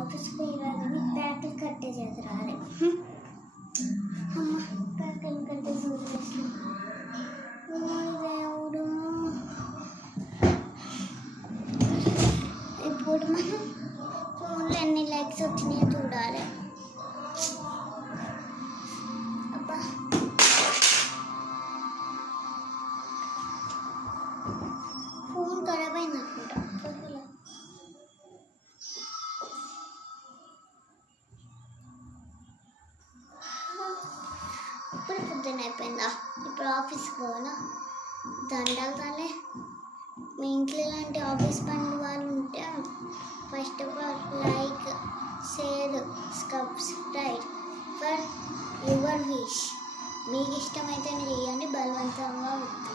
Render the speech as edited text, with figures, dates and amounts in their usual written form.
ఆఫీస్కి పోయిరాలని ప్యాకులు కట్టేసేది రాలే. అమ్మ ప్యాకులు కట్టేసి వదిలేసిన దేవుడు. ఇప్పుడు మనం ఫోన్లో ఎన్ని లైక్స్ వచ్చినాయో చూడాలి. అబ్బా ఫోన్ ఖరాబ్ అయింది అనుకుంటా. ఇప్పుడు పొద్దున్న అయిపోయిందా? ఇప్పుడు ఆఫీస్కి పోవాలా? దండాలు తాలే. మీ ఇంట్లో ఇలాంటి ఆఫీస్ పనులు వాళ్ళు ఉంటే first of all like, share, subscribe for your wish. మీకు ఇష్టమైతే చేయండి, బలవంతంగా వద్దు.